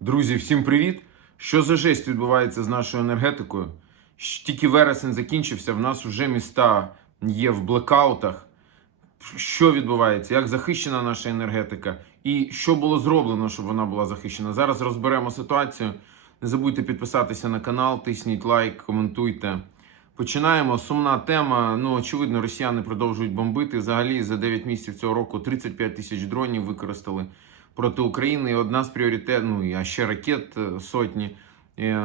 Друзі, всім привіт! Що за жесть відбувається з нашою енергетикою? Тільки вересень закінчився, в нас вже міста є в блекаутах. Що відбувається? Як захищена наша енергетика? І що було зроблено, щоб вона була захищена? Зараз розберемо ситуацію. Не забудьте підписатися на канал, тисніть лайк, коментуйте. Починаємо. Сумна тема. Ну, очевидно, росіяни продовжують бомбити. Взагалі за 9 місяців цього року 35 тисяч дронів використали проти України. Одна з пріоритет, ну а ще ракет е, сотні. Е,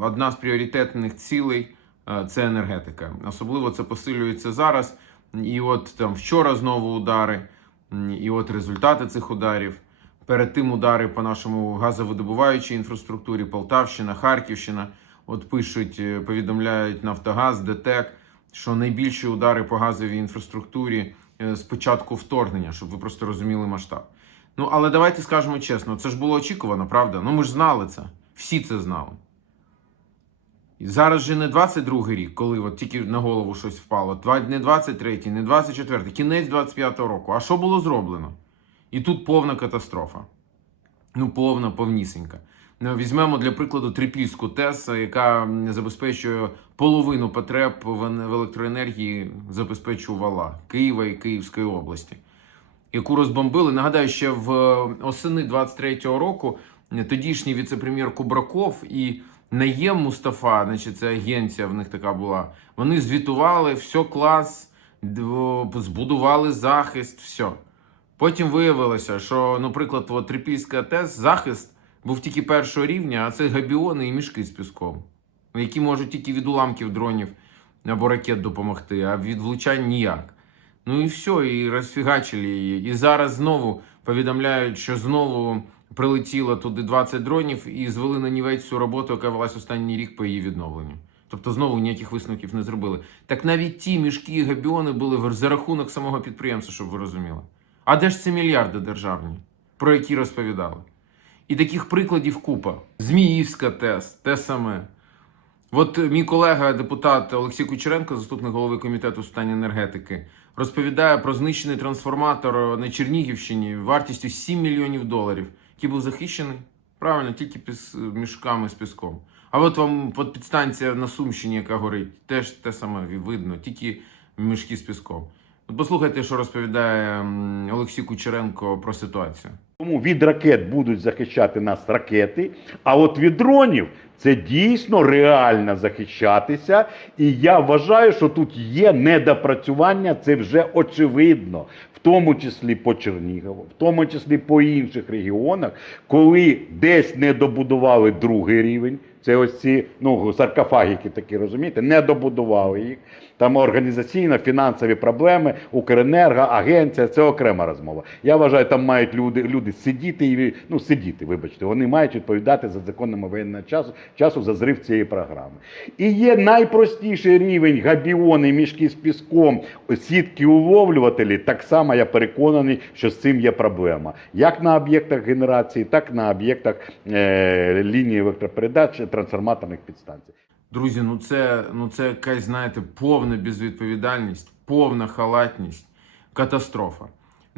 Одна з пріоритетних цілей е, це енергетика. Особливо це посилюється зараз. І от там вчора знову удари, і от результати цих ударів. Перед тим удари по нашому газовидобуваючій інфраструктурі, Полтавщина, Харківщина. От пишуть, повідомляють Нафтогаз, ДТЕК, що найбільші удари по газовій інфраструктурі з початку вторгнення, щоб ви просто розуміли масштаб. Ну, але давайте скажемо чесно, це ж було очікувано, правда? Ну ми ж знали це. Всі це знали. І зараз же не 22-й рік, коли от тільки на голову щось впало. Не 23-й, не 24-й, кінець 25-го року. А що було зроблено? І тут повна катастрофа. Ну, повна, повнісінька. Ну, Візьмемо для прикладу Трипільську ТЕС, яка забезпечує половину потреб в електроенергії, забезпечувала Києва і Київської області яку розбомбили. Нагадаю, ще в е, осени 23-го року тодішній віце-прем'єр Кубраков і Наєм Мустафа, значить, це агенція в них така була. Вони звітували, все клас, збудували захист, все. Потім виявилося, що, наприклад, от Трипільська ТЕС захист був тільки першого рівня, а це габіони і мішки з піском, які можуть тільки від уламків дронів або ракет допомогти, а від влучань ніяк. Ну і все, і розфігачили її. І зараз знову повідомляють, що знову прилетіло туди 20 дронів і звели на нівець всю роботу, яка велась останній рік по її відновленню. Тобто знову ніяких висновків не зробили. Так навіть ті мішки і габіони були за рахунок самого підприємства, щоб ви розуміли. А де ж ці мільярди державні, про які розповідали? І таких прикладів купа. Зміївська ТЕС, те саме. От е, мій колега, депутат Олексій Кучеренко, заступник голови комітету з питань енергетики, розповідає про знищений трансформатор е, на Чернігівщині вартістю 7 мільйонів доларів, який був захищений правильно, тільки піс, мішками з піском. А от вам підстанція на Сумщині, яка горить, теж те саме видно, тільки мішки з піском. От послухайте, що розповідає Олексій Кучеренко про ситуацію. Тому від ракет будуть захищати нас ракети, а от від дронів це дійсно реально захищатися. І я вважаю, що тут є недопрацювання, це вже очевидно, в тому числі по Чернігову, в тому числі по інших регіонах, коли десь не добудували другий рівень. Це ось ці ну, саркофагіки такі, розумієте, не добудували їх. Там організаційно, фінансові проблеми, Укренерго, агенція це окрема розмова. Я вважаю, там мають люди, люди сидіти і ну сидіти, вибачте, вони мають відповідати за законами воєнного часу часу за зрив цієї програми. І є найпростіший рівень габіони, мішки з піском, сітки уловлювателі. Так само я переконаний, що з цим є проблема. Як на об'єктах генерації, так на об'єктах е, лінії електропередач, трансформаторних підстанцій. Друзі, ну це, ну це якась, знаєте, повна безвідповідальність, повна халатність, катастрофа.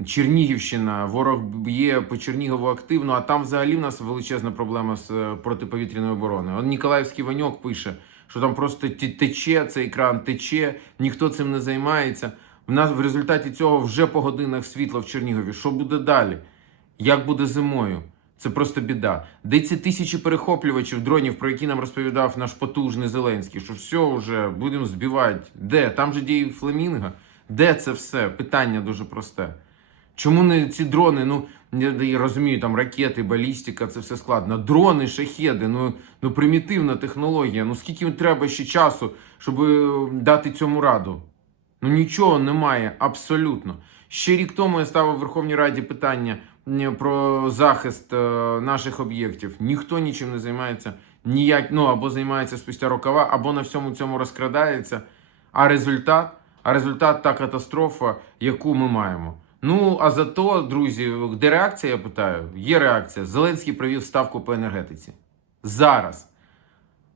Чернігівщина, ворог б'є по Чернігову активно, а там взагалі в нас величезна проблема з е, протиповітряною обороною. Он Ніколаївський Ваньок пише, що там просто тече цей кран, тече, ніхто цим не займається. В нас в результаті цього вже по годинах світла в Чернігові. Що буде далі? Як буде зимою? Це просто біда. Де ці тисячі перехоплювачів дронів, про які нам розповідав наш потужний Зеленський, що все вже будемо збивати. Де? Там же діє фламінго. Де це все? Питання дуже просте. Чому не ці дрони? Ну я розумію, там ракети, балістика, це все складно. Дрони, шахеди, ну, ну примітивна технологія. Ну скільки треба ще часу, щоб е, дати цьому раду? Ну нічого немає, абсолютно. Ще рік тому я ставив в Верховній Раді питання про захист е, наших об'єктів. Ніхто нічим не займається, ніяк, ну або займається спустя рукава, або на всьому цьому розкрадається. А результат, а результат та катастрофа, яку ми маємо. Ну а зато, друзі, де реакція? Я питаю, є реакція. Зеленський провів ставку по енергетиці. Зараз.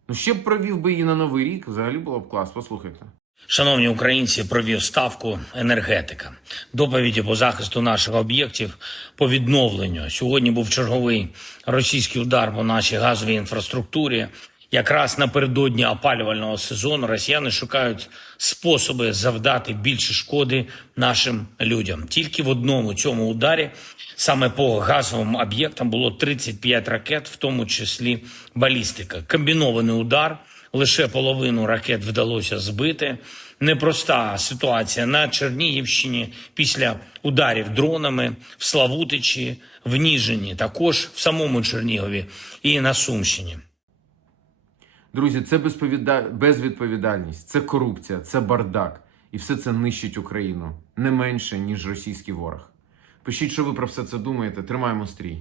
Ну ще б провів би її на новий рік, взагалі було б клас. Послухайте. Шановні українці, провів ставку енергетика. Доповіді по захисту наших об'єктів по відновленню. Сьогодні був черговий російський удар по нашій газовій інфраструктурі. Якраз напередодні опалювального сезону росіяни шукають способи завдати більше шкоди нашим людям. Тільки в одному цьому ударі, саме по газовим об'єктам, було 35 ракет, в тому числі балістика. Комбінований удар. Лише половину ракет вдалося збити. Непроста ситуація на Чернігівщині після ударів дронами в Славутичі, в Ніжині, також в самому Чернігові і на Сумщині. Друзі, це безвідповідальність, це корупція, це бардак. І все це нищить Україну не менше, ніж російський ворог. Пишіть, що ви про все це думаєте. Тримаємо стрій.